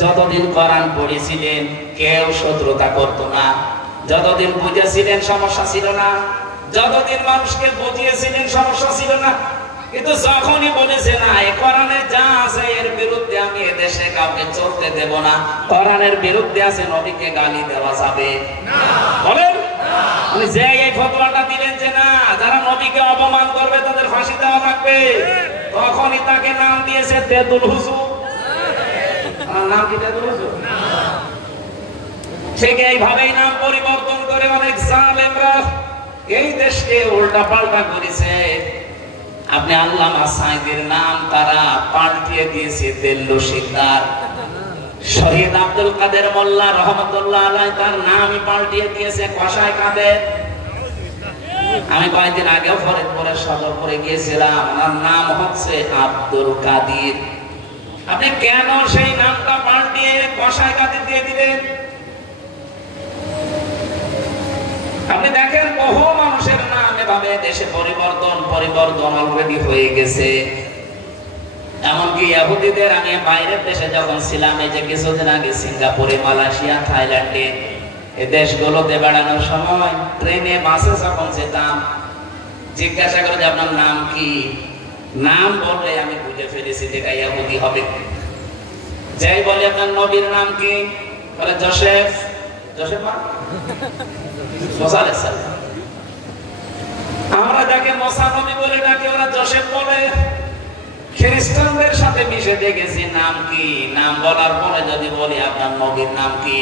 যতদিন কোরআন পড়েছিলেন কেউ শত্রুতা করতো না, যতদিন বুঝেছিলেন সমস্যা ছিল না, যতদিন মানুষকে বুঝিয়েছিলেন সমস্যা ছিল না। কিন্তু যখনই বলেছে না এই কোরআনে যা আছে এর বিরুদ্ধে আমি এদেশে কাউকে চলতে দেব না, কোরআনের বিরুদ্ধে আছে নবীকে গালি দেওয়া যাবে না, বলেন উনি যে এই ফতোয়াটা দিলেন যে না যারা নবীকে অপমান করবে তাদের ফাঁসি দেওয়া লাগবে, তখনই তাকে নাম দিয়েছে তেতুল হুজুর। নাম কি তেতুল হুজুর? ঠিক এইভাবেই নাম পরিবর্তন করে অনেক জালেমরা এই দেশকে উল্টা পাল্টা করেছে। আপনি আল্লামা সাঈদীর নাম তারা পাল্টিয়ে দিয়েছে দেল্লু শিকদার, শহীদ আব্দুল কাদের মোল্লা রহমতুল্লাহ আলাইহি তার নামই পাল্টিয়ে দিয়েছে কসাই কাদের। আমি কয়েকদিন আগেও ফরিদপুরের সদরপুরে গিয়েছিলাম, ওনার নাম হচ্ছে আব্দুল কাদির। আপনি কেন সেই নামটা পাল্টিয়ে কসাই কাদের দিয়ে দিলেন? আপনি দেখেন বহু মানুষের নাম এভাবে দেশে পরিবর্তন অলরেডি হয়ে গেছে। এমনকি ইহুদিদের আমি বাইরের দেশে যখন ছিলাম, এই যে কিছুদিন আগে সিঙ্গাপুরে, মালয়েশিয়া, থাইল্যান্ডে এই দেশগুলোতে বেড়ানোর সময় ট্রেনে বাসে যখন যেতাম জিজ্ঞাসা করে যে আপনার নাম কি, নাম বললে আমি বুঝে ফেলেছি যেটা ইহুদি হবে। যাই বলে আপনার নবীর নাম কি, বলে জোসেফ। জোসেফ মুসা আলাইহিস সালাম। আমরা যাকে মুসা নবী বলে ডাকি ওরা জোসেফ বলে। খ্রিস্টানদের সাথে মিশে দেখেছি নাম কি, নাম বলার পরে যদি বলি আপনার নবীর নাম কি,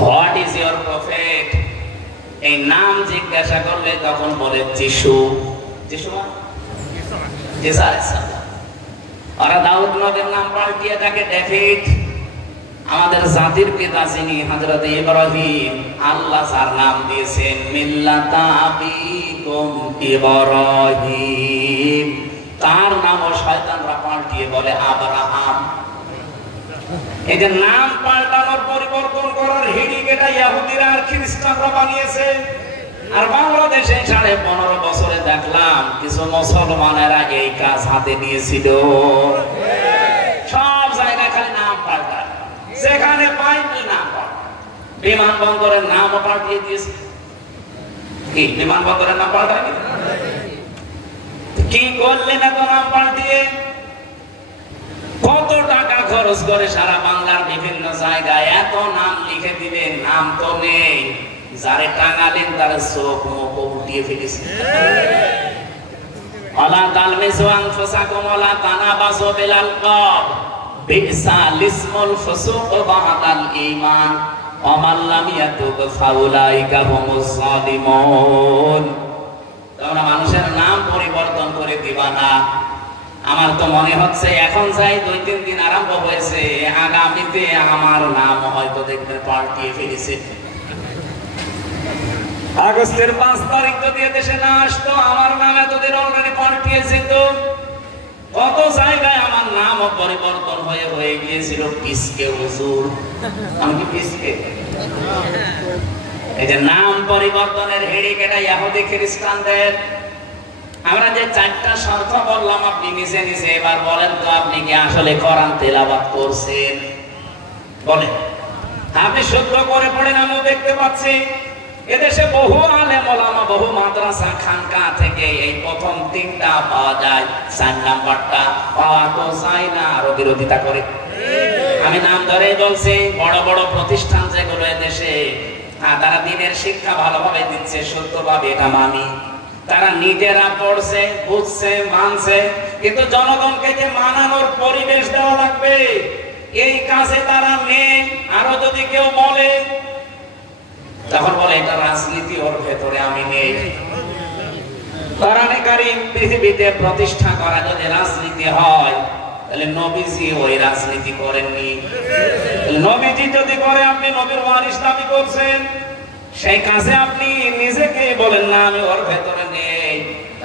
হোয়াট ইজ ইওর প্রফেট, এই নাম জিজ্ঞাসা করলে তখন বলে যিশু। যিশু ঈসা আলাইহিস সালাম। ওরা দাউদ নবীর নাম পাল্টিয়ে তাকে ডেভিড। আমাদের জাতির পিতা যিনি হযরত ইব্রাহিম, আল্লাহ যার নাম দিয়েছেন মিল্লাতা আবিকুম ইব্রাহিম, তার নামও শয়তানরা পাল্টিয়ে বলে আব্রাহাম। এই যে নাম পাল্টানোর পরিবর্তন করার হিড়িক এটা ইহুদিরা আর খ্রিস্টানরা বানিয়েছে। আর বাংলাদেশে 15.5 বছরে দেখলাম কিছু মুসলমানেরা এই কাজ হাতে নিয়েছিল। সব জায়গায় খালি নাম পাল্টা, যেখানে পাইনি নাম পাল্টা। বিমানবন্দরের নামও পাল্টিয়ে দিয়েছে। কি বিমানবন্দরের নাম পাল্টায়নি? কি করলেন এত নাম পাল্টিয়ে? কত টাকা খরচ করে সারা বাংলার বিভিন্ন জায়গায় এত নাম লিখে দিলেন, নাম তো নেই। যারে টাঙালেন তার চোখ মুখ উঠিয়ে ফেলেছে। আলা তালমিজু আনফুসাকুম ওয়ালা তানাবাসু বিল আলকাব বিসাল ইসমুল ফুসুক বা'দাল ঈমান ওয়া মান লাম ইয়াতুব ফাউলাইকা হুমুজ যালিমুন। তোমরা মানুষের নাম পরিবর্তন করে দিবা না। আমার তো মনে হচ্ছে এখন যাই 2-3 দিন আরম্ভ হয়েছে, আগামীতে আমার নাম হয়তো দেখবে পাল্টিয়ে ফেলেছে। আগস্টের 5 তারিখ যদি দেশে না আসতো আমার নাম এতদিন অলরেডি পাল্টিয়ে যেত। কত জায়গায় আমার নামও পরিবর্তন হয়ে গিয়েছিল পিসকে হুজুর। আমি কি পিসকে? এই যে নাম পরিবর্তনের হিড়িক এটা ইহুদি খ্রিস্টানদের। আমরা যে 4টা শর্ত বললাম আপনি নিজে নিজে এবার বলেন তো আপনি কি আসলে কোরআন তেলাওয়াত করছেন? বলেন। আপনি শুদ্ধ করে পড়েন, আমিও দেখতে পাচ্ছি এদেশে বহু আলেম ওলামা, বহু মাদ্রাসা খানকা থেকে এই প্রথম 3টা পাওয়া যায়, 4 নাম্বারটা পাওয়া তো চাই না, আরো বিরোধিতা করে। আমি নাম ধরেই বলছি, বড় বড় প্রতিষ্ঠান যেগুলো এদেশে তারা দিনের শিক্ষা ভালোভাবে দিচ্ছে, সত্যভাবে এটা মানি। তারা নিজেরা পড়ছে, বুঝছে, মানছে, কিন্তু জনগণকে যে মানানোর পরিবেশ দেওয়া লাগবে এই কাজে তারা নেই। আরো যদি কেউ বলে তখন বলে এটা রাজনীতি, ওর ভেতরে আমি নেই। কোরআনে কারীম পৃথিবীতে প্রতিষ্ঠা করা যদি রাজনীতি হয় তাহলে নবীজি ওই রাজনীতি করেননি। নবীজি যদি করে আপনি নবীর ওয়ারিস দাবি করছেন, সেই কাজে আপনি নিজেকে বলেন না আমি ওর ভেতরে নেই,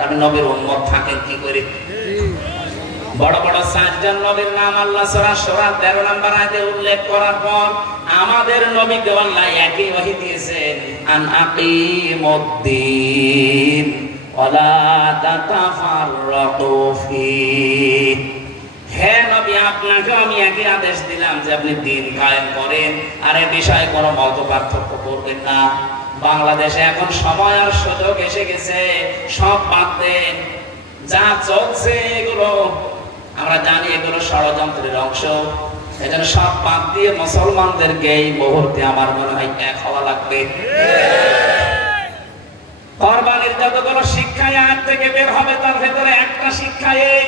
আপনি নবীর উম্মত থাকেন কি করে? বড় বড় 4 জন নবীর নাম আল্লাহ সূরা সূরা 13 নম্বর আয়াতে উল্লেখ করার পর আমাদের নবীকে আল্লাহ একই ওহী দিয়েছেন, আন আকিমুদ্দিন ওয়ালা তাতাফাররাকু ফি। হে নবী, আপনাকে আমি একই আদেশ দিলাম যে আপনি দিন কায়েম করেন, আর এই বিষয়ে কোনো মত পার্থক্য করবেন না। বাংলাদেশে এখন সময় আর সুযোগ এসে গেছে, সব বাদ দেন। যা চলছে এগুলো আমরা জানি, এগুলো ষড়যন্ত্রের অংশ। এজন্য সব বাদ দিয়ে মুসলমানদেরকে এই মুহূর্তে আমার মনে হয় এক হওয়া লাগবে। কোরবানির যতগুলো শিক্ষা আয়াত থেকে বের হবে, তার ভেতরে একটা শিক্ষা এই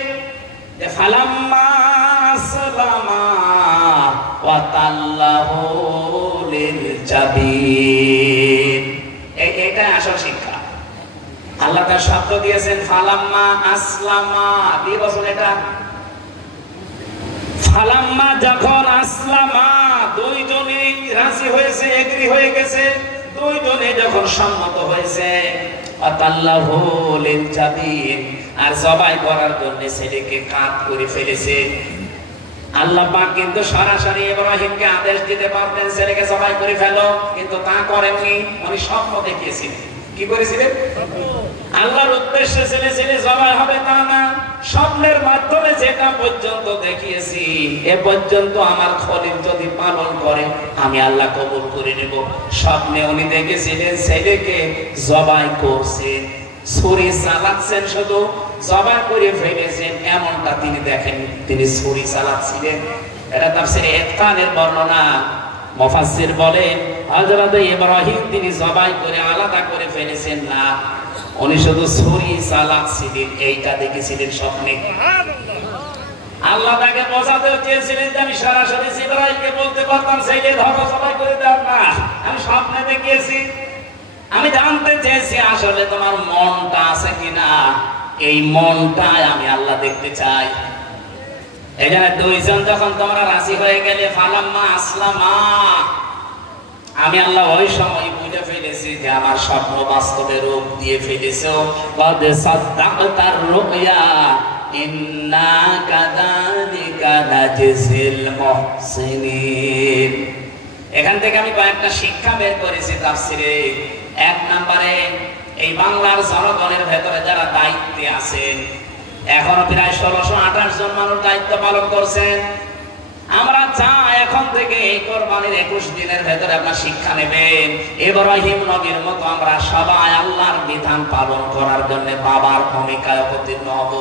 যে ফালাম্মা আসলামা ওয়া তাল্লাহু লিল জাবিন, এটা আসল শিক্ষা। আল্লাহ তার শব্দ দিয়েছেন ফালাম্মা আসলামা, কি বলছেন এটা? ফালাম্মা যখন আসলামা, দুইজনেই রাজি হয়েছে, এগ্রি হয়ে গেছে, দুইজনে যখন সম্মত হয়েছে, আতাল্লাহু লিল জাবিন, আর জবাই করার জন্য ছেলেকে কাঁধ করে ফেলেছে। আল্লাহ পাক কিন্তু সরাসরি ইব্রাহিমকে আদেশ দিতে পারতেন ছেলেকে জবাই করে ফেলো, কিন্তু তা করেননি। উনি স্বপ্ন দেখিয়েছিলেন। কি করেছিলেন? আল্লাহর উদ্দেশ্যে ছেলে ছেলে জবাই হবে তা না, স্বপ্নের মাধ্যমে যেটা পর্যন্ত দেখিয়েছি, এ পর্যন্ত আমার খলিল যদি পালন করে আমি আল্লাহ কবুল করে নেব। স্বপ্নে উনি দেখেছিলেন ছেলেকে জবাই করছেন, ছুরি চালাচ্ছেন, শুধু জবাই করে ফেলেছেন এমনটা তিনি দেখেন, তিনি ছুরি চালাচ্ছিলেন। এটা তাফসীরে ইতকানের বর্ণনা। মুফাসসির বলেন হযরত ইব্রাহিম তিনি জবাই করে আলাদা করে ফেলেছেন না, উনি শুধু ছুরি চালাচ্ছিলেন, এইটা দেখেছিলেন স্বপ্নে। আল্লাহ তাকে বোঝাতে চেয়েছিলেন যে আমি সরাসরি ইব্রাহিমকে বলতে পারতাম ছেলে ধরো জবাই করে দাও, না, আমি স্বপ্নে দেখিয়েছি। আমি জানতে চেয়েছি আসলে তোমার মনটা আছে কিনা, এই মনটাই আমি আল্লাহ দেখতে চাই। এখানে দুইজন যখন তোমরা রাজি হয়ে গেলে, ফালাম্মা আসলামা, আমি আল্লাহ ওই সময় বুঝে ফেলেছি যে আমার স্বপ্ন বাস্তবে রূপ দিয়ে ফেলেছো। قد صدقت الرؤيا إنا كذلك نجزي المحسنين। এখান থেকে আমি কয়েকটা শিক্ষা বের করেছি তাফসীরে। এক নম্বরে, এই বাংলার জনগণের ভেতরে যারা দায়িত্বে আছেন, এখনো প্রায় 1628 জন মানুষ দায়িত্ব পালন করছেন। আমরা চাই এখন থেকে এই কোরবানির 21 দিনের ভেতরে আপনারা শিক্ষা নেবেন, ইব্রাহিম নবীর মতো আমরা সবাই আল্লাহর বিধান পালন করার জন্য বাবার ভূমিকায় অবতীর্ণ হব।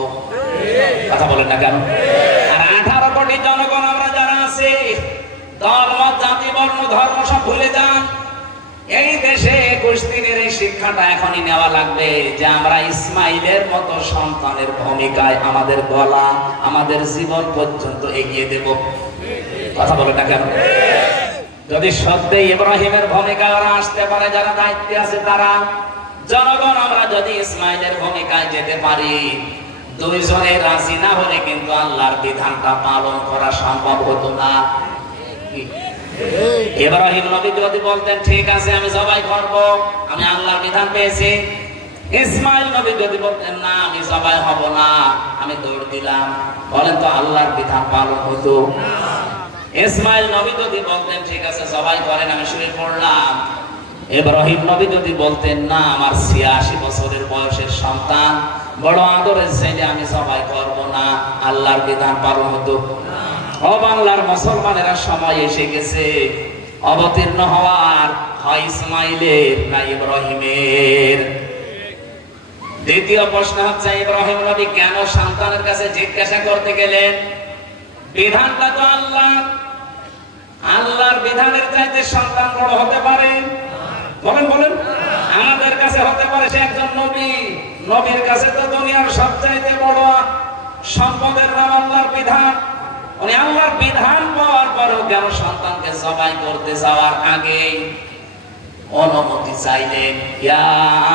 কথা বলেন না কেন? আর 18 কোটি জনগণ আমরা যারা আছি, দল মত জাতি বর্ণ ধর্ম সব ভুলে যান। এই দেশে 21 দিনের এই শিক্ষাটা এখনই নেওয়া লাগবে যে আমরা ইসমাইলের মতো সন্তানের ভূমিকায় আমাদের গলা, আমাদের জীবন পর্যন্ত এগিয়ে দেব। কথা বলে না কেন? যদি সত্যি ইব্রাহিমের ভূমিকায় ওরা আসতে পারে, যারা দায়িত্বে আছে তারা, জনগণ আমরা যদি ইসমাইলের ভূমিকায় যেতে পারি, দুইজনে রাজি না হলে কিন্তু আল্লাহর বিধানটা পালন করা সম্ভব হতো না। ইব্রাহিম নবী যদি বলতেন ঠিক আছে আমি জবাই করব, আমি আল্লাহর বিধান পেয়েছি, ইসমাইল নবী যদি বলতেন না আমি জবাই হব না, আমি দৌড় দিলাম, বলেন তো আল্লাহর বিধান পালন হতো? ইসমাইল নবী যদি বলতেন ঠিক আছে জবাই করেন, আমি শুয়ে পড়লাম, ইব্রাহিম নবী যদি বলতেন না আমার 86 বছরের বয়সের সন্তান, বড় আদরের ছেলে, আমি জবাই করব না, আল্লাহর বিধান পালন হতো? ও বাংলার মুসলমানেরা, সময় এসে গেছে অবতীর্ণ হওয়ার, হয় ইসমাইলের না ইব্রাহিমের। দ্বিতীয় প্রশ্ন হচ্ছে, ইব্রাহিম নবী কেন সন্তানের কাছে জিজ্ঞাসা করতে গেলেন? বিধানটা তো আল্লাহ, আল্লাহর বিধানের চাইতে সন্তান বড় হতে পারে? বলেন বলেন, আমাদের কাছে হতে পারে সে একজন নবী, নবীর কাছে তো দুনিয়ার সবচাইতে বড় সম্পদের নাম আল্লাহর বিধান। উনি আল্লাহর বিধান পাওয়ার পরও কেন সন্তানকে জবাই করতে যাওয়ার আগে অনুমতি চাইলেন? ইয়া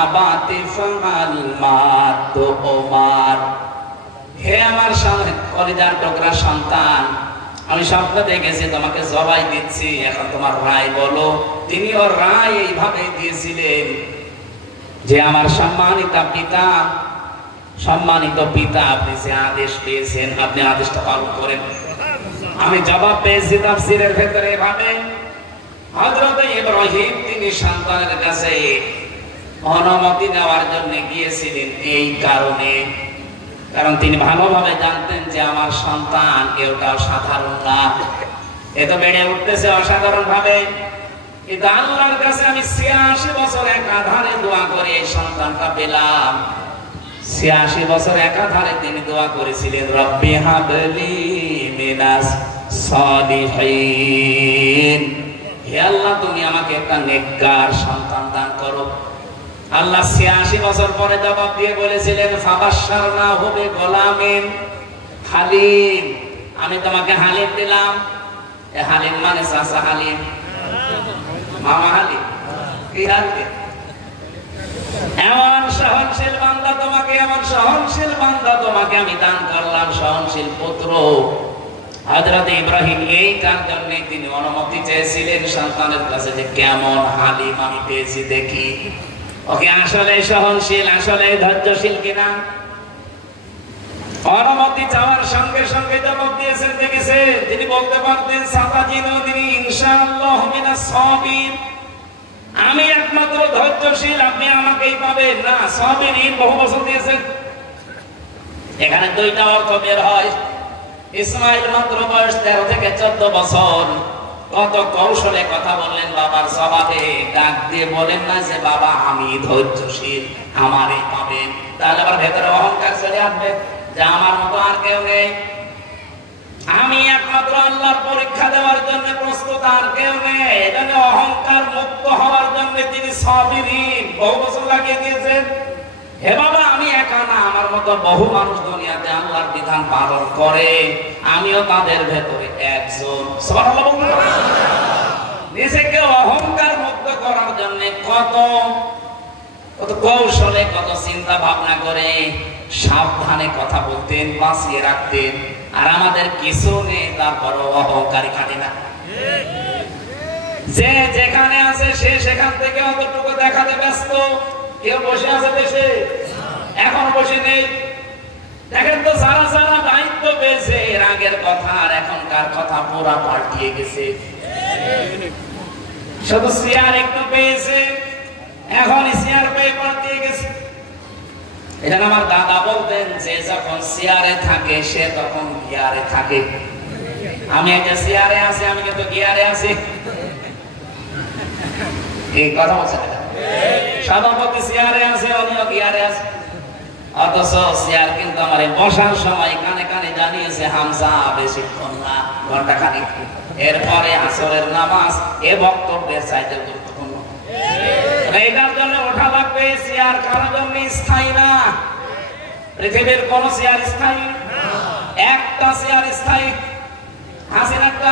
আবাতি ফাআল মা তুমার, হে আমার কলিজার টুকরা সন্তান, আমি স্বপ্ন দেখেছি তোমাকে জবাই দিচ্ছি, এখন তোমার রায় বলো। তিনি ওর রায় এইভাবে দিয়েছিলেন যে আমার সম্মানিত পিতা, সম্মানিত পিতা, আপনি যে আদেশ পেয়েছেন আপনি আদেশটা পালন করেন। আমি জবাব পেয়েছি তাফসীরের ভেতরে এভাবে, হযরত ইব্রাহিম তিনি সন্তানের কাছে অনুমতি নেওয়ার জন্য গিয়েছিলেন এই কারণে কারণ তিনি ভালোভাবে জানতেন যে আমার সন্তান কেউটাও সাধারণ না, এ তো বেড়ে উঠতেছে অসাধারণ ভাবে। কিন্তু আল্লাহর কাছে আমি ৮৬ বছর একাধারে দোয়া করে এই সন্তানটা পেলাম। ৮৬ বছর একাধারে তিনি দোয়া করেছিলেন, রব্বি হাবলি মিনাস সালিহিন, হে আল্লাহ তুমি আমাকে একটা নেককার সন্তান দান করো। আল্লাহ ৮৬ বছর পরে জবাব দিয়ে বলেছিলেন, ফাবাশশারনাহু বিগুলামিন হালিম, আমি তোমাকে হালিম দিলাম। এ হালিম মানে চাচা হালিম, মামা হালিম, কি হালিম? এমন সহনশীল বান্দা তোমাকে, এমন সহনশীল বান্দা তোমাকে আমি দান করলাম, সহনশীল পুত্র। হযরত ইব্রাহিম এইটার জন্য তিনি অনুমতি চেয়েছিলেন সন্তানের কাছে যে কেমন হালিম আমি পেয়েছি দেখি, ওকে আসলে সহনশীল, আসলে ধৈর্যশীল কিনা। অনুমতি চাওয়ার সঙ্গে সঙ্গে জবাব দিয়েছেন, দেখেছে তিনি বলতে পারতেন সাতাজিনুনি ইনশাআল্লাহ মিনাস সাবির, আমি একমাত্র ধৈর্যশীল, আপনি আমাকেই পাবেন না। সাবিরিন বহু বছর দিয়েছেন, এখানে দুইটা অর্থ বের হয়। ইসমাইল মাত্র বয়স 13 থেকে 14 বছর, কত কৌশলে কথা বললেন বাবার স্বভাবে, ডাক দিয়ে বলেন না যে বাবা আমি ধৈর্যশীল, আমারই পাবেন, তাহলে আবার ভেতরে অহংকার চলে আসবে যে আমার মতো আর কেউ নেই, আমি একমাত্র আল্লাহর পরীক্ষা দেওয়ার জন্য প্রস্তুত, আর কেউ নেই। এজন্য অহংকার মুক্ত হওয়ার জন্য তিনি সাবিরিন বহু বছর লাগিয়ে দিয়েছেন। হে বাবা আমি একা না, আমার মতো বহু মানুষ দুনিয়াতে আল্লাহর বিধান পালন করে, আমিও তাদের ভেতরে একজন। সুবহানাল্লাহ বলুন। নিজেকে অহংকার মুক্ত করার জন্য কত কৌশলে, কত চিন্তা ভাবনা করে সাবধানে কথা বলতেন, বাঁচিয়ে রাখতেন। আর আমাদের কিছু নেই, তারপরও অহংকারী খাটে না। যে যেখানে আছে সে সেখান থেকে অতটুকু দেখাতে ব্যস্ত। কেউ বসে আছে দেশে, এখন বসে নেই। দেখেন তো যারা যারা দায়িত্ব পেয়েছে, এর আগের কথা আর এখনকার কথা পুরা পাল্টিয়ে গেছে। শুধু চেয়ার একটু পেয়েছে, এখন চেয়ার পেয়ে পাল্টিয়ে গেছে। এটা আমার দাদা বলতেন যে যখন চেয়ারে থাকে সে তখন গিয়ারে থাকে। আমি একটা চেয়ারে আছি, আমি কিন্তু গিয়ারে আছি। এই কথা বলছে সভাপতি চেয়ারে আছে, অন্য গিয়ারে আছে। অথচ চেয়ার কিন্তু আমার বসার সময় কানে কানে জানিয়েছে হামজা বেশিক্ষণ না, ঘন্টা খানিক, এরপরে আসরের নামাজ এ বক্তব্যের চাইতে গুরুত্বপূর্ণ। এটার জন্য ওঠা লাগবে। চেয়ার কারোর জন্য স্থায়ী না, পৃথিবীর কোন চেয়ার স্থায়ী? একটা চেয়ার স্থায়ী, হাসিন একটা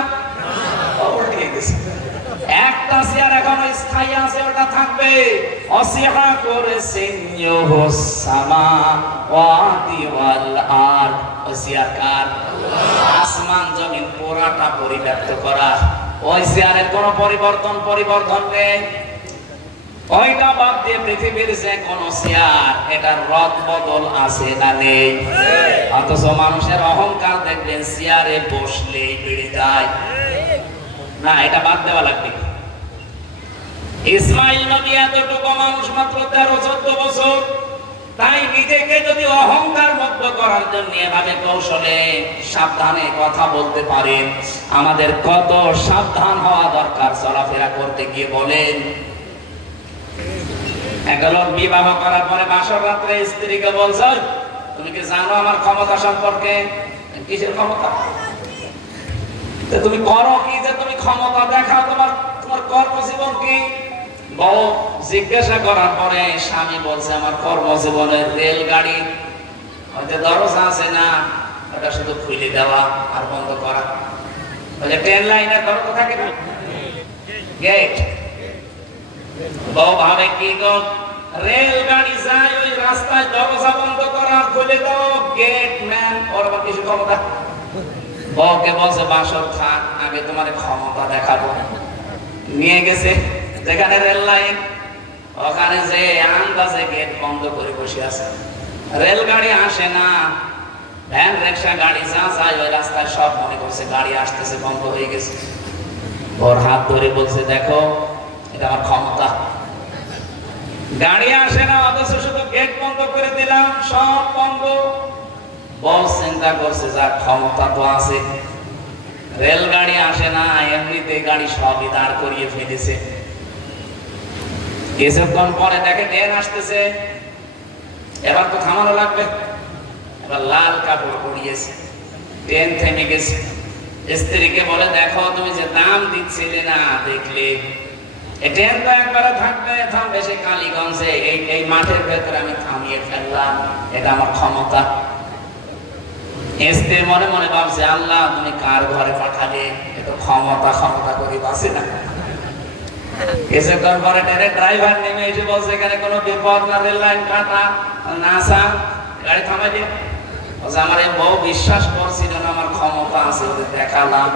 একটা চেয়ার এখনো স্থায়ী আছে, ওটা থাকবে। অসিহা করেছেন সামাওয়াতি ওয়াল আরদ, চেয়ার কার? আসমান জমিন পুরাটা পরিব্যাপ্ত করা। ওই চেয়ারের কোন পরিবর্তন নেই। ওইটা বাদ দিয়ে পৃথিবীর যে কোন চেয়ার, এটার রদ বদল আছে না নেই? অথচ মানুষের অহংকার দেখবেন চেয়ারে বসলেই বেড়ে যায়। না, এটা বাদ দেওয়া লাগবে। ইসমাইল নবী এতটুকু মানুষ, মাত্র 13-14 বছর। তাই নিজেকে যদি অহংকার মুক্ত করার জন্য এভাবে কৌশলে সাবধানে কথা বলতে পারেন, আমাদের কত সাবধান হওয়া দরকার চলাফেরা করতে গিয়ে। বলেন, একটা লোক বিবাহ করার পরে বাসর রাত্রে স্ত্রীকে বলছে, তুমি কি জানো আমার ক্ষমতা সম্পর্কে? কিসের ক্ষমতা? তুমি করো কি যে তুমি ক্ষমতা দেখাও? তোমার কর্মজীবন কি? বউ জিজ্ঞাসা করার পরে স্বামী বলছে আমার কর্মজীবনের রেলগাড়ি, হয়তো দরজা আছে না, ওটা শুধু খুলে দেওয়া আর বন্ধ করা। ট্রেন লাইনের দরজা থাকে না, গেট। বউ ভাবে কি গো, রেলগাড়ি যায় ওই রাস্তায়, দরজা বন্ধ করা আর খুলে দাও, গেট ম্যান। ওর আবার কিছু ক্ষমতা? বউকে বলছে বাসর থাক, আগে তোমার ক্ষমতা দেখাবো। নিয়ে গেছে যেখানে রেল লাইন, ওখানে যে আন্দাজে গেট বন্ধ করে বসে আছে। রেলগাড়ি আসে না, ভ্যান রিক্সা গাড়ি যা যায় ওই রাস্তায় সব মনে করছে গাড়ি আসতেছে, বন্ধ হয়ে গেছে। ওর হাত ধরে বলছে দেখো এটা আমার ক্ষমতা। গাড়ি আসে না, অথচ শুধু গেট বন্ধ করে দিলাম, সব বন্ধ। বউ চিন্তা করছে যা ক্ষমতা তো আছে, রেলগাড়ি আসে না, এমনিতে গাড়ি সবই দাঁড় করিয়ে ফেলেছে। কিছুক্ষণ পরে দেখে ট্রেন আসতেছে, এবার তো থামানো লাগবে। এবার লাল কাপড় পরিয়েছে, ট্রেন থেমে গেছে। স্ত্রীকে বলে, দেখো তুমি যে দাম দিচ্ছিলে না, দেখলে ট্রেন তো একবারে থামবে সে কালীগঞ্জে, এই মাঠের ভেতরে আমি থামিয়ে ফেললাম, এটা আমার ক্ষমতা। স্ত্রী মনে মনে ভাবছে, আল্লাহ তুমি কার ঘরে পাঠালে, এটা ক্ষমতা করে বাসে না। কিছুক্ষণ পরে ট্রেনের ড্রাইভার নেমে এসে বলছে, এখানে কোনো বিপদ না, রেল লাইন কাটা না, গাড়ি থামাই দিয়ে। আমার এই বউ বিশ্বাস করছিল না আমার ক্ষমতা আছে, ওদের দেখালাম।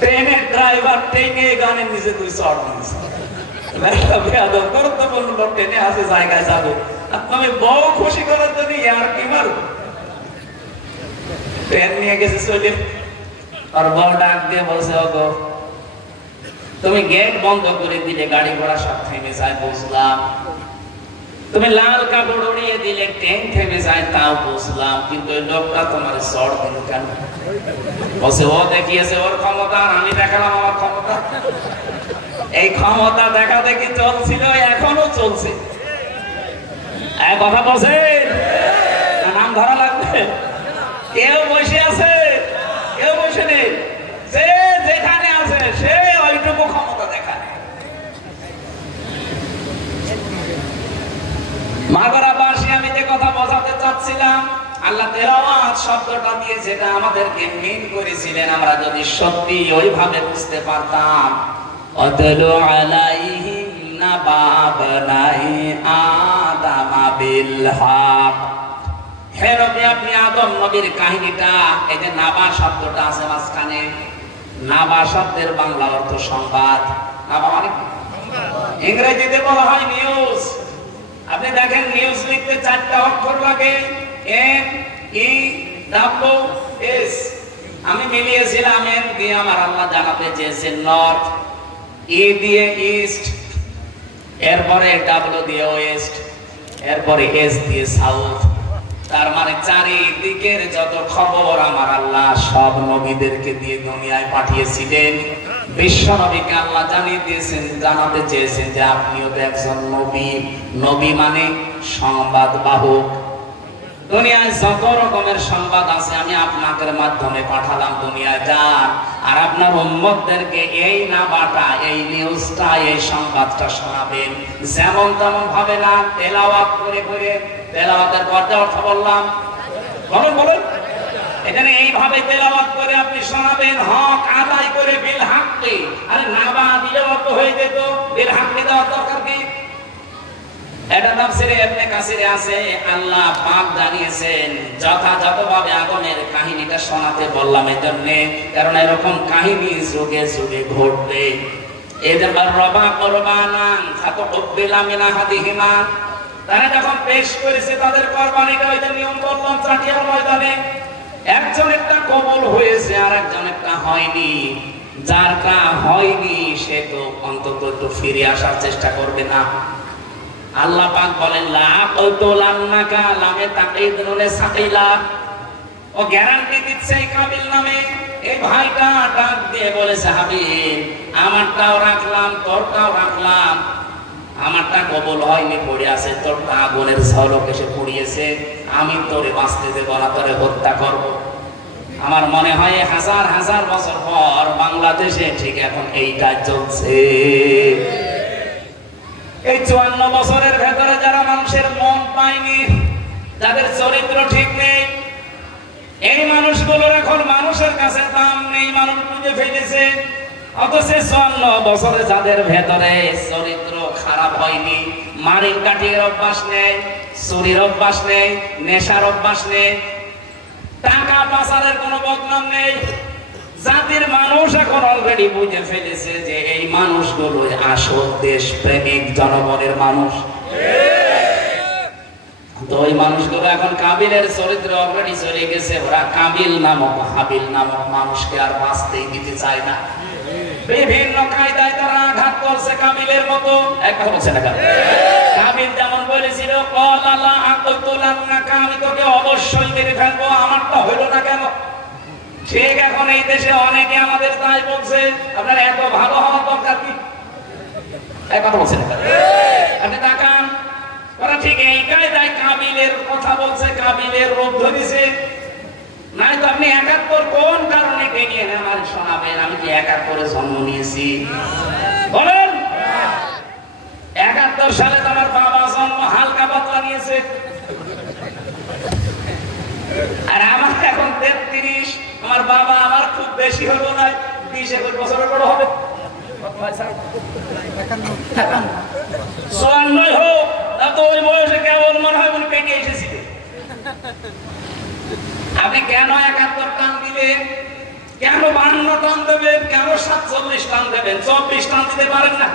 ট্রেনের ড্রাইভার টেনে গানের নিচে তুই চড় দিয়েছে। গুরুত্বপূর্ণ লোক ট্রেনে আছে, জায়গায় যাবে, আমি বউ খুশি করার জন্য আর কি মারব। ট্রেন নিয়ে গেছে চলে, আর বউ ডাক দিয়ে বলছে, ওগো তুমি গেট বন্ধ করে দিলে, গাড়ি ঘোড়া সব থেমে যায়, বুঝলাম। তুমি লাল কাপড় উড়িয়ে দিলে, ট্রেন থেমে যায়, তাও বুঝলাম, কিন্তু ওই লোকটা তোমার চড় দিল কেন? বলছে, ও দেখিয়েছে ওর ক্ষমতা, আমি দেখালাম আমার ক্ষমতা। এই ক্ষমতা দেখা দেখি চলছিল, এখনো চলছে। কথা বলছে, নাম ধরা লাগবে। কেউ বসে আছে, কেউ বসে নেই, যে যেখানে আছে সে ওইটুকু ক্ষমতা দেখায়। মাগরাবাসী, আমি যে কথা বোঝাতে চাচ্ছিলাম, আল্লাহ তেলাওয়াত শব্দটা দিয়ে যেটা আমাদেরকে মিন করেছিলেন, আমরা যদি সত্যি ওইভাবে বুঝতে পারতাম। অতলু আলাইহিম নাবা বানাই আদম বিল হক। হে নবী, আপনি আদম নবীর কাহিনীটা, এই যে নাবা শব্দটা আছে মাঝখানে, নাবা শব্দের বাংলা অর্থ সংবাদ। নাবা মানে ইংরেজিতে বলা হয় নিউজ। আপনি দেখেন, নিউজ লিখতে 4টা অক্ষর লাগে, NEWS। আমি মিলিয়েছিলাম, এন দিয়ে আমার আল্লাহ জানাতে চেয়েছেন নর্থ, ই দিয়ে ইস্ট, এরপরে ডাব্লিউ দিয়ে ওয়েস্ট, এরপরে এস দিয়ে সাউথ। তার মানে চারিদিকের যত খবর আমার আল্লাহ সব নবীদেরকে দিয়ে দুনিয়ায় পাঠিয়েছিলেন। বিশ্ব নবীকে আল্লাহ জানিয়ে দিয়েছেন, জানাতে চেয়েছেন যে আপনিও তো একজন নবী। নবী মানে সংবাদ বাহক। দুনিয়ায় যত রকমের সংবাদ আছে আমি আপনাদের মাধ্যমে পাঠালাম দুনিয়ায়, যান আর আপনার উম্মতদেরকে এই নাবাটা, এই নিউজটা, এই সংবাদটা শোনাবেন। যেমন তেমন ভাবে না, তেলাওয়াত করে করে। তেলাওয়াতের পর্যায়ে অর্থ বললাম, বলুন। এখানে এইভাবে তেলাওয়াত করে আপনি শোনাবেন, হক আদায় করে, বিল হাক্কি। আরে নাবা দিলেও তো হয়ে যেত, বিল হাক্কি দেওয়ার দরকার কি? এটা তাফসীরে ইবনে কাসিরে আছে, আল্লাহ পাক জানিয়েছেন যথাযথভাবে আদমের কাহিনীটা শোনাতে বললাম এজন্য, কারণ এরকম কাহিনী যুগে যুগে ঘটবে। এবার রবা কুরবানা ফাতুকবিলা মিন আহাদিহিমা, তারা যখন পেশ করেছে তাদের কুরবানিটা, ওই যে নিয়ম বললাম চাটিয়ার ময়দানে, একজনেরটা কবুল হয়েছে আর একজনেরটা হয়নি। যারটা হয়নি সে তো অন্তত একটু ফিরে আসার চেষ্টা করবে না। আল্লাহ পাক বলেন, লা আকাতুলান্নাকা লামে তাকিদ নুনে সাকিলা। ও গ্যারান্টি দিচ্ছে এই কাবিল নামে। এই ভাইটা ডাক দিয়ে বলেছে, হাবিব আমারটাও রাখলাম, তোরটাও রাখলাম, আমারটা কবুল হয়নি, পড়ে আছে, তোরটা আগুনের ঝলক এসে পুড়িয়েছে, আমি তোরে বাঁচতে দেব না, তোরে হত্যা করব। আমার মনে হয় হাজার হাজার বছর পর বাংলাদেশে ঠিক এখন এইটা চলছে। এই 54 বছরের ভেতরে যারা মানুষের মন পায়নি, যাদের চরিত্র ঠিক নেই, এই মানুষগুলোর এখন মানুষের কাছে দাম নেই, মানুষ বুঝে ফেলেছে। অথচ 54 বছরে যাদের ভেতরে চরিত্র খারাপ হয়নি, মারির কাঠির অভ্যাস নেই, চুরির অভ্যাস নেই, নেশার অভ্যাস নেই, টাকা পাচারের কোনো বদনাম নেই, জাতির মানুষ এখন অলরেডি বুঝে ফেলেছে যে এই মানুষগুলো আসল দেশ প্রেমিক জনগণের মানুষ। তো ওই মানুষগুলো এখন কাবিলের চরিত্র অলরেডি চলে গেছে। ওরা কাবিল নামক হাবিল নামক মানুষকে আর বাঁচতেই দিতে চায় না। বিভিন্ন কায়দায় তারা আঘাত করছে কাবিলের মতো। একটা বলছে না কাবিল যেমন বলেছিল ক্বালা লা আকাতুলান্নাকা, আমি তোকে অবশ্যই মেরে ফেলবো, আমারটা হলো না কেন? ঠিক এখন এই দেশে অনেকে আমাদের তাই বলছে, আপনার এত ভালো হওয়ার দরকার কি? এই কথা বলছেন আপনি তাকান, ওরা ঠিক এই কায়দায় কাবিলের কথা বলছে, কাবিলের রূপ ধরেছে। নাই তো আপনি ৭১ কোন কারণে টেনে এনে আমার শোনাবেন? আমি কি ৭১ জন্ম নিয়েছি? বলেন। ৭১ সালে তো আমার বাবা জন্ম হালকা পাতলা নিয়েছে, আর আমার এখন ৩৩। আমার বাবা আমার খুব বেশি হলো না, ২০-২১ বছরের বড় হবে। ৫৪ হোক, তো ওই বয়সে কেবল মনে হয় উনি পেটে এসেছিলেন। আপনি কেন ৭১ টান দিলেন? কেন ৫২ টান দেবেন? কেন ৪৭ টান দেবেন? ২৪ টান দিতে পারেন না?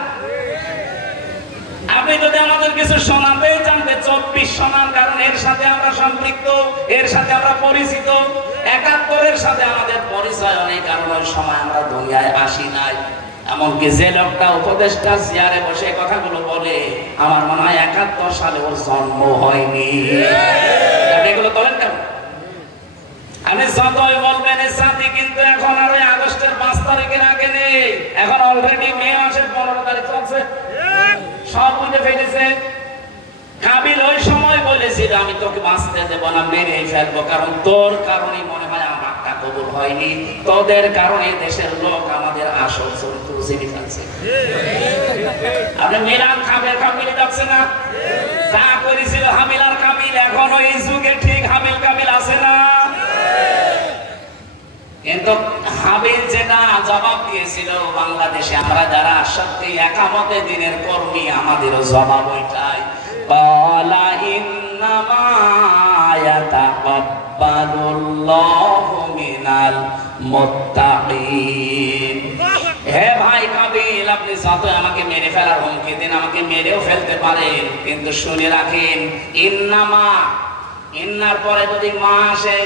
আপনি যদি আমাদের কিছু শোনাতে চান, ২৪ শোনান, কারণ এর সাথে আমরা সম্পৃক্ত, এর সাথে আমরা পরিচিত। ৭১-এর সাথে আমাদের পরিচয় অনেক, কারণ ওই সময় আমরা দুনিয়ায় আসি নাই। এমনকি যে লোকটা উপদেষ্টা চেয়ারে বসে কথাগুলো বলে, আমার মনে হয় ৭১ সালে ওর জন্ম হয়নি। এগুলো বলেন কেন? আমি যতই বলবেন এর সাথে, কিন্তু এখন আর ওই আগস্টের ৫ তারিখের আগে নেই, এখন অলরেডি মে মাসের ১৫ তারিখ চলছে, সব বুঝে ফেলেছে। কাবিল ওই সময় বলেছিল আমি তোকে বাঁচতে দেব না, মেরে ফেলবো, কারণ তোর কারণে মনে হয় আমারটা কবুল হয়নি, তোদের কারণে দেশের লোক আমাদের আসল চরিত্র জেনে ফেলছে। আপনি মিলান খাবের কাবিল যাচ্ছে না? যা করেছিল হাবিল আর কাবিল, এখনো এই যুগে ঠিক হাবিল কাবিল আছে না? কিন্তু হাবিল যেটা জবাব দিয়েছিল, বাংলাদেশে আমরা যারা সত্যি একামতে দিনের কর্মী, আমাদেরও জবাব ওইটাই, ক্বালা ইন্নামা ইয়াতাকাব্বালুল্লাহু মিনাল মুত্তাকিন। হে ভাই কাবিল, আপনি যত আমাকে মেরে ফেলার হুমকি দিন, আমাকে মেরেও ফেলতে পারেন, কিন্তু শুনে রাখেন, ইন্নামা, ইন্নার পরে যদি মা আসে,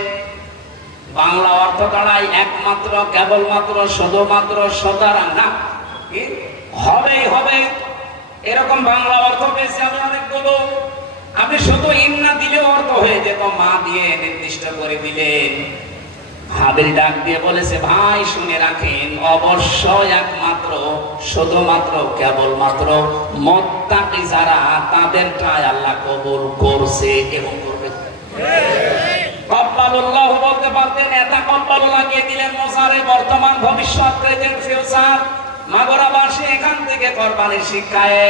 বাংলা অর্থ দাঁড়ায় একমাত্র, কেবলমাত্র, শুধুমাত্র, সুতরাং না, হবেই হবে, এরকম বাংলা অর্থ পেয়েছি আমি অনেকগুলো। আপনি শুধু ইন্না দিলে অর্থ হয়ে যেত, মা দিয়ে নির্দিষ্ট করে দিলেন। হাবিল ডাক দিয়ে বলেছে, ভাই শুনে রাখেন, অবশ্যই একমাত্র, শুধুমাত্র, কেবলমাত্র মুত্তাকি যারা, তাদেরটাই আল্লাহ কবুল করছে এবং করবে। কব্বালুল্লাহ বলতে পারতেন, এটা কব্বালু লাগিয়ে দিলেন মোজারে, বর্তমান, ভবিষ্যৎ, প্রেজেন্ট, ফিউচার। মাগরাবাসী এখান থেকে কোরবানির শিক্ষায়,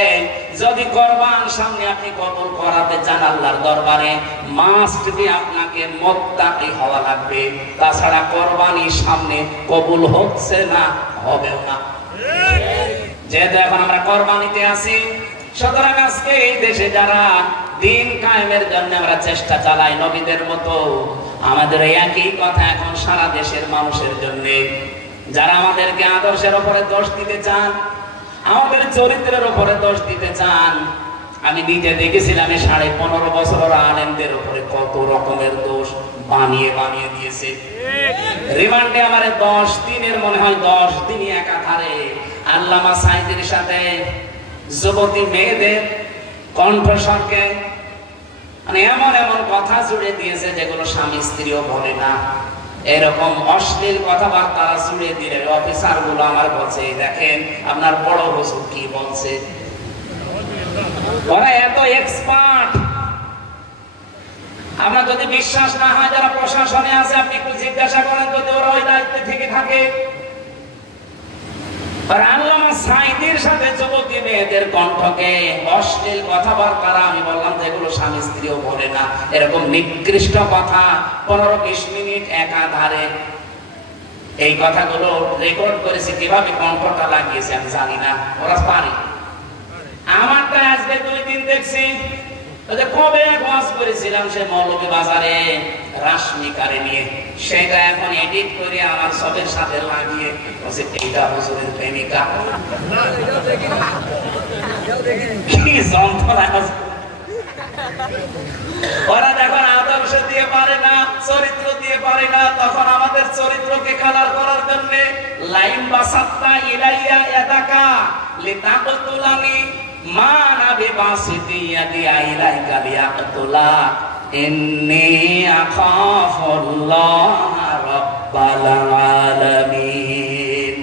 যদি কোরবান সামনে আপনি কবুল করাতে চান আল্লাহর দরবারে, মাস্ট বি আপনাকে মুত্তাকি হওয়া লাগবে, তাছাড়া কোরবানির সামনে কবুল হচ্ছে না, হবেও না। যেহেতু এখন আমরা কোরবানিতে আছি, সুতরাং আজকে এই দেশে যারা দিন কায়েমের জন্য আমরা চেষ্টা চালাই নবীদের মতো, আমাদের একই কথা এখন সারা দেশের মানুষের জন্য। যারা আমাদেরকে আদর্শের উপরে দোষ দিতে চান, আমাদের চরিত্রের উপরে দোষ দিতে চান, আমি নিজে দেখেছিলাম 15.5 বছর আলেমদের উপরে কত রকমের দোষ বানিয়ে বানিয়ে দিয়েছে। রিমান্ডে আমার 10 দিনের, মনে হয় 10 দিনই একাধারে আল্লামা সাইদের সাথে যুবতী মেয়েদের কণ্ঠস্বরকে মানে এমন এমন কথা জুড়ে দিয়েছে যেগুলো স্বামী স্ত্রীও বলে না, এরকম অশ্লীল কথাবার্তা জুড়ে দিলে অফিসার গুলো আমার বলছে, দেখেন আপনার বড় হুজুর কি বলছে। ওরা এত এক্সপার্ট, আপনার যদি বিশ্বাস না হয় যারা প্রশাসনে আছে, আপনি একটু জিজ্ঞাসা করেন যদি ওরা ওই দায়িত্বে থেকে থাকে। আর আল্লামা সাঈদীর সাথে যুবতী মেয়েদের কণ্ঠকে অশ্লীল কথাবার্তা, আমি বললাম যেগুলো স্বামী স্ত্রীও বলে না, এরকম নিকৃষ্ট কথা 15-20 মিনিট একাধারে এই কথাগুলো রেকর্ড করেছে। কিভাবে কণ্ঠটা লাগিয়েছে আমি জানি না, ওরা পারে। আমারটা আজকে 2 দিন দেখছি, কবে ওয়াজ করেছিলাম সে মৌলভী বাজারে রাশমিকারে নিয়ে, সেটা এখন এডিট করে আমার সবের সাথে লাগিয়ে বলছে এইটা হুজুরের প্রেমিকা। কি যন্ত্রণা! ওরা যখন আদর্শ দিয়ে পারে না, চরিত্র দিয়ে পারে না, তখন আমাদের চরিত্রকে কালার করার জন্য লাইন বাসাত্তা ইলাইয়া ইয়াদাকা লিতাকতুলানি, মা আনা বিবাসিতি ইয়াদি ইলাইকা লিয়াকতুলাক ইন্নী আখাফুল্লাহ রাব্বাল আলামিন।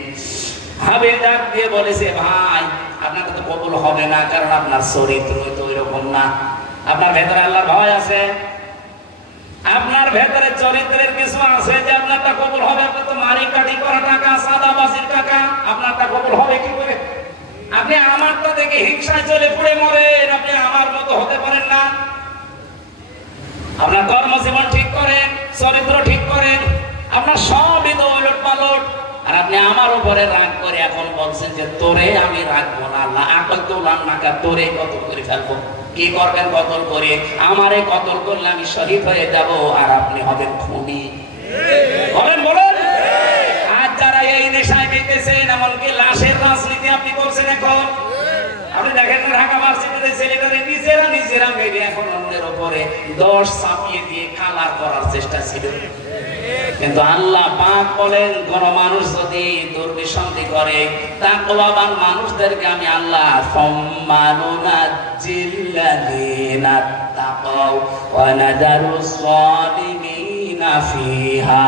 হাবিল ডাক দিয়ে বলেছে, ভাই আপনার তো কবুল হবে না, কারণ আপনার চরিত্র তো এরকম না। আপনার ভেতরে আল্লাহর ভয় আছে, আপনার ভেতরে চরিত্রের কিছু আছে যে আপনারটা কবুল হবে। আপনার তো মারি কাটি করা টাকা, সাদাবাজির টাকা, আপনারটা কবুল হবে কি করে? আপনি আমারটা দেখে হিংসায় চলে পড়ে মরেন, আপনি আমার মতো হতে পারেন না। আপনার কর্মজীবন ঠিক করেন, চরিত্র ঠিক করেন, আপনার সবই তো উলট পালট। আর আপনি আমার উপরে রাগ করে এখন বলছেন যে তোরে আমি রাখবো না। আল্লাহ আকল তোলাম না, তোরে কতল করে ফেলবো। কি করবেন কতল করে? আমারে কতল করলে আমি শহীদ হয়ে যাব, আর আপনি হবেন খুনি। বলেন বলেন। আর যারা এই নেশায় বেঁচেছেন, এমনকি লাশের রাজনীতি আপনি করছেন এখন। আপনি দেখেন ঢাকা ভার্সিটিতে ছেলেটারে নিজেরা মেরে এখন অন্যের উপরে দোষ চাপিয়ে দিয়ে কালার করার চেষ্টা ছিল। কিন্তু আল্লাহ পাক বলেন, কোন মানুষ যদি দুর্বিসন্ধি করে, তাকওয়াবান মানুষদেরকে আমি আল্লাহ সম্মানুনাজ্জিল্লাযিনা তাকাও ওয়া নাদারুস সালিমিনা ফিহা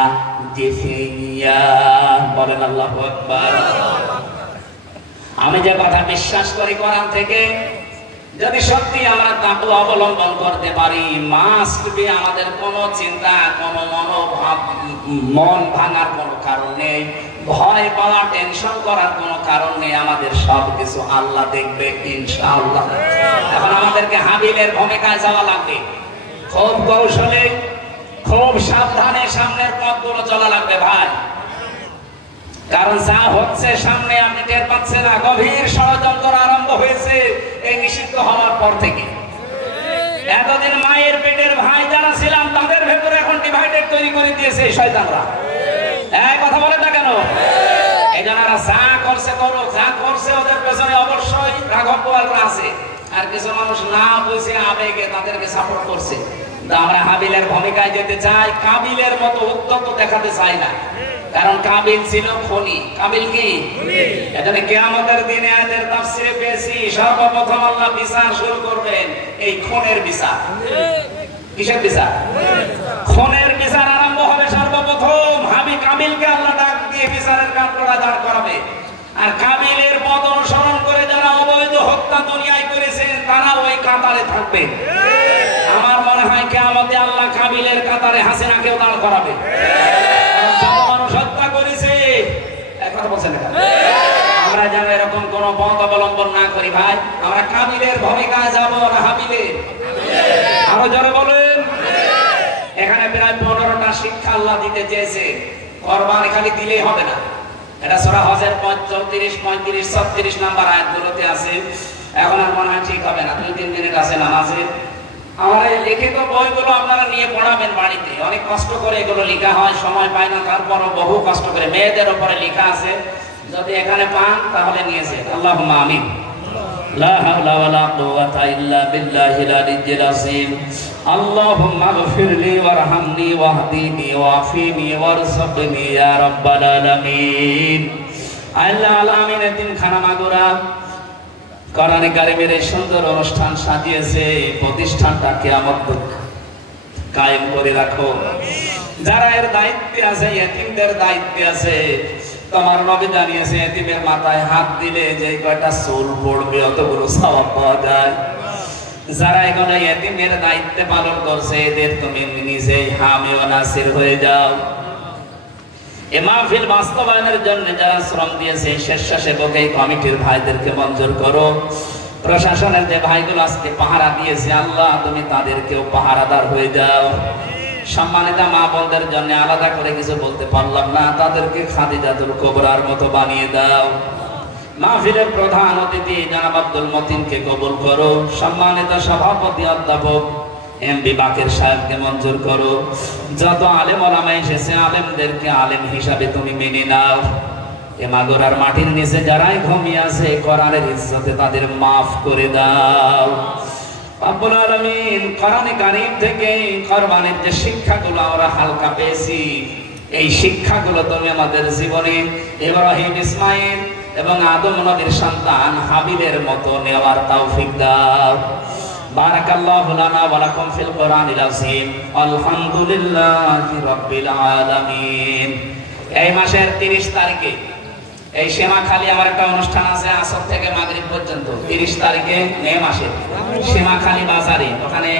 জিসিয়া। বলেন আল্লাহু আকবার। আমি যে কথা বিশ্বাস করি কোরআন থেকে, যদি সত্যি আমরা তাকওয়া অবলম্বন করতে পারি, মাস্ট বি আমাদের কোনো চিন্তা, কোনো মনোভাব, মন ভাঙার কোনো কারণ নেই, ভয় পাওয়া, টেনশন করার কোনো কারণ নেই। আমাদের সবকিছু আল্লাহ দেখবে ইনশাআল্লাহ। এখন আমাদেরকে হাবিলের ভূমিকায় যাওয়া লাগবে, খুব কৌশলে, খুব সাবধানে সামনের পথগুলো চলা লাগবে ভাই। কারণ যা হচ্ছে সামনে আপনি টের পাচ্ছেন না। গভীর ষড়যন্ত্র আরম্ভ হয়েছে এই নিষিদ্ধ হওয়ার পর থেকে। এতদিন মায়ের পেটের ভাই যারা ছিলাম, তাদের ভেতরে এখন ডিভাইডেড তৈরি করে দিয়েছে শয়তানরা। এই কথা বলে না কেন? এই জন্য যা করছে করুক, যা করছে ওদের পেছনে অবশ্যই রাঘব আছে। আর কিছু মানুষ না বুঝে আবেগে তাদেরকে সাপোর্ট করছে। আমরা হাবিলের ভূমিকায় যেতে চাই, কাবিলের মতো উদ্যত দেখাতে চাই না। কারণ কাবিল ছিল খনি। কাবিল কি? এখানে কিয়ামতের দিনে এদের তাফসিরে পেয়েছি, সর্বপ্রথম আল্লাহ বিচার শুরু করবেন এই খুনের বিচার। কিসের বিচার? খুনের বিচার আরম্ভ হবে সর্বপ্রথম। কাবিলকে আল্লাহ ডাক দিয়ে বিচারের কাঠগড়ায় দাঁড় করাবে। আর কাবিলের পথ অনুসরণ করে যারা অবৈধ হত্যা দুনিয়ায় করেছেন, তারা ওই কাতারে থাকবে। আমার মনে হয় কিয়ামতে আল্লাহ কাবিলের কাতারে হাসিনাকেও দাঁড় করাবে। আমরা যেন এরকম কোন পথ অবলম্বন না করি ভাই। আমরা কাবিলের ভূমিকায় যাব না হাবিলের? আরো জোরে বলেন। এখানে প্রায় 15টা শিক্ষা আল্লাহ দিতে চেয়েছে। কোরবানি খালি দিলেই হবে না, এটা সূরা হজের 34, 35, 36 নাম্বার আয়াতগুলোতে আছে। এখন আর মনে হয় ঠিক হবে না, 2-3 মিনিট আছে নামাজে। আমার এই লিখিত বইগুলো আপনারা নিয়ে পড়াবেন বাড়িতে। অনেক কষ্ট করে এগুলো লেখা হয়, সময় পায় না, তারপরও বহু কষ্ট করে মেয়েদের উপরে লেখা আছে। যদি এখানে পান তাহলে নিয়েছে। আল্লাহুম্মা আমিন। লা হাওলা ওয়ালা কুওয়াতা ইল্লা বিল্লাহিল আলিয়্যিল আযীম। আল্লাহুম্মা গফিরলি ওয়ারহামনি ওয়াহদিনি ওয়াফিনি ওয়ারযুকনি ইয়া রাব্বাল আলামিন। আল্লাহ আলামিন এতিমখানা মাগুরা কোরআনে কারিমের এই সুন্দর অনুষ্ঠান সাজিয়েছে, প্রতিষ্ঠানটা কিয়ামত কায়েম করে রাখো। যারা এর দায়িত্বে আছে, এতিমদের দায়িত্বে আছে, তোমার নবী জানিয়েছে এতিমের মাথায় হাত দিলে যে কয়টা চুল পড়বে অতগুলো সওয়াব পাওয়া যায়। যারা এখানে এতিমের দায়িত্ব পালন করছে, এদের তুমি নিজেই হামি ও নাসির হয়ে যাও। এই মাহফিল বাস্তবায়নের জন্য যারা শ্রম দিয়েছে, স্বেচ্ছাসেবক এই কমিটির ভাইদেরকে মঞ্জুর করো। প্রশাসনের যে ভাইগুলো আজকে পাহারা দিয়েছে, আল্লাহ তুমি তাদেরকেও পাহারাদার হয়ে যাও। সম্মানিতা মা বোনদের জন্য আলাদা করে কিছু বলতে পারলাম না, তাদেরকে খাদিজাতুল কুবরার মতো বানিয়ে দাও। মাহফিলের প্রধান অতিথি জনাব আব্দুল মতিনকে কবুল করো। সম্মানিত সভাপতি অধ্যাপক এমবি বাকের সাহেবকে মঞ্জুর করো। যত আলেম ওলামা এসেছে, আলেমদেরকে আলেম হিসাবে তুমি মেনে নাও। এ মাগুরার মাটির নিচে যারাই ঘুমিয়ে আছে, কোরআনের ইজ্জতে তাদের মাফ করে দাও। রব্বুল আলামিন, কোরআনে কারীম থেকে কোরবানির যে শিক্ষাগুলো আমরা হালকা পেয়েছি, এই শিক্ষাগুলো তুমি আমাদের জীবনে ইব্রাহিম, ইসমাইল, এবং আদম নবীর সন্তান হাবিলের মতো নেওয়ার তৌফিক দাও। বারাকাল্লাহু লানা ওয়া লাকুম ফিল কুরআনিল আযীম। আলহামদুলিল্লাহি রাব্বিল আলামিন। এই মাসের 30 তারিখে এই সীমাখালী আমার একটা অনুষ্ঠান আছে আসর থেকে মাগরিব পর্যন্ত। 30 তারিখে মে মাসে সীমাখালী বাজারে, ওখানে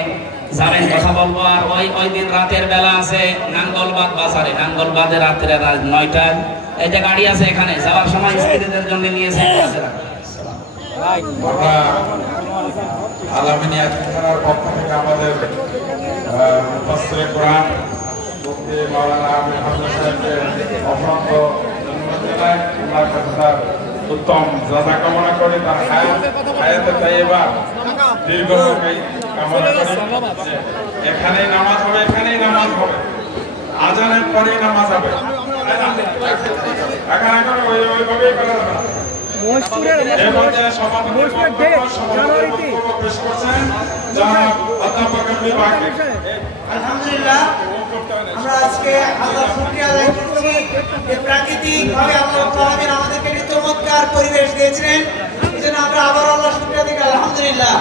যাবেন, কথা বলবো। আর ওই দিন রাতের বেলা আছে নাঙ্গলবাদ বাজারে, নাঙ্গলবাদে রাত্রে 9টায় এই যে গাড়ি আছে, এখানে যাওয়ার সময় স্ত্রীদের জন্য নিয়েছে। আলামিনিয়া থানার পক্ষ থেকে আমাদের মুফাসসিরে কোরআন মুফতি মাওলানা আমির হামজা সাহেবকে অফুরন্ত ধন্যবাদ জানাই। আল্লাহর কাছে তার উত্তম জাযা কামনা করে, তার হায়াতে তাইয়্যিবা দীর্ঘ হোক এই কামনা করি। এখানেই নামাজ হবে, এখানেই নামাজ হবে, আজানের পরেই নামাজ হবে। এখন ওইভাবেই করা যাবে না। আলহামদুলিল্লাহ, আমরা আজকে আল্লাহর শুকরিয়া আদায় করছি যে প্রাকৃতিকভাবে আল্লাহ তাআলা আমাদেরকে একটি চমৎকার পরিবেশ দিয়েছিলেন। এজন্য আমরা আবার আল্লাহর শুকরিয়া দিই আলহামদুলিল্লাহ।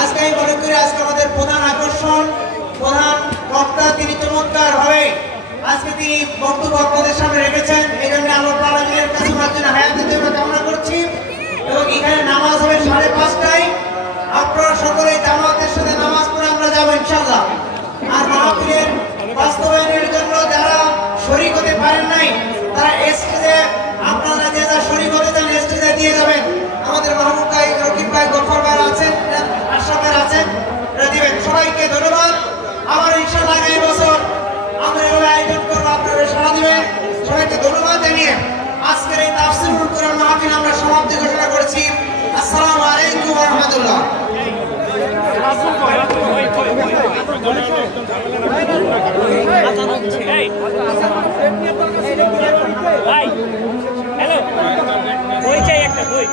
আজকে আমি মনে করি আজকে আমাদের প্রধান আকর্ষণ, প্রধান বক্তা তিনি চমৎকার হবে আজকে তিনি বক্তব্য আপনাদের সামনে রেখেছেন। এই জন্য আল্লাহ তাআলার কাছে মাঝখানে হায়াতে তাইয়্যিবা কামনা করছি। এবং এখানে নামাজ হবে 5:30টায়। আপনারা সকলেই জামাতের সাথে নামাজ পড়ে আমরা যাবো ইনশাআল্লাহ। আর মাহফিলের বাস্তবায়নের জন্য যারা শরীক হতে পারেন নাই, তারা স্টেজে, আপনারা যে যা শরীক হতে চান স্টেজে দিয়ে যাবেন। আমাদের মাহমুদ ভাই, রকিব ভাই, গফর ভাই আছেন, আশরাফ ভাই আছেন, এরা দিবেন। সবাইকে ধন্যবাদ। আমার ইনশাআল্লাহ আগামী বছর আমরা এভাবে আয়োজন করবো, আপনারা সাড়া দিবেন। সবাইকে ধন্যবাদ জানিয়ে আজকের এই তাফসীরুল কুরআন মাহফিল আমরা সমাপ্তি ঘোষণা করেছি। আসসালামু আলাইকুম ওয়া রাহমাতুল্লাহ। হ্যালো, বই চাই একটা, বই।